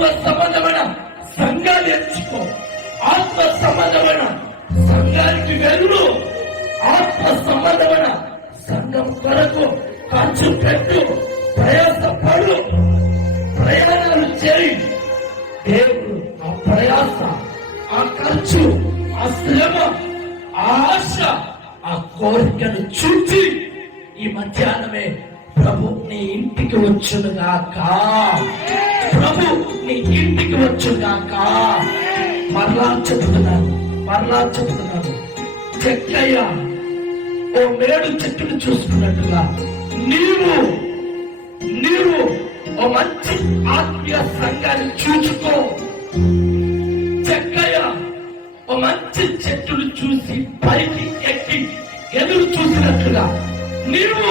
ఆత్మ సంబంధమైన సంఘాన్ని ఎంచుకో. ఆత్మ సంబంధమైన సంఘానికి వెళ్ళు. ఆత్మ సంబంధమైన సంఘం కొరకు ఖర్చు పెట్టు, ప్రయాసపడు, ప్రయాణాలు చేయి. దేవుడు ఆ ప్రయాస, ఆ ఖర్చు, ఆ శ్రమ, ఆ ఆశ, ఆ కోరికను చూచి ఈ మధ్యాహ్నమే ప్రభు నీ ఇంటికి వచ్చునుగాక. ప్రభు నీ ఇంటికి వచ్చుగాక. మరలా చెప్తున్నాను. చెక్కయ్య ఓ మేడు చెట్టును చూసుకున్నట్టుగా నీవు ఓ మంచి ఆత్మీయ సంఘాన్ని చూసుకో. చెక్కయ్య ఓ మంచి చెట్టును చూసి పైకి ఎక్కి ఎదురు చూసినట్లుగా నీవు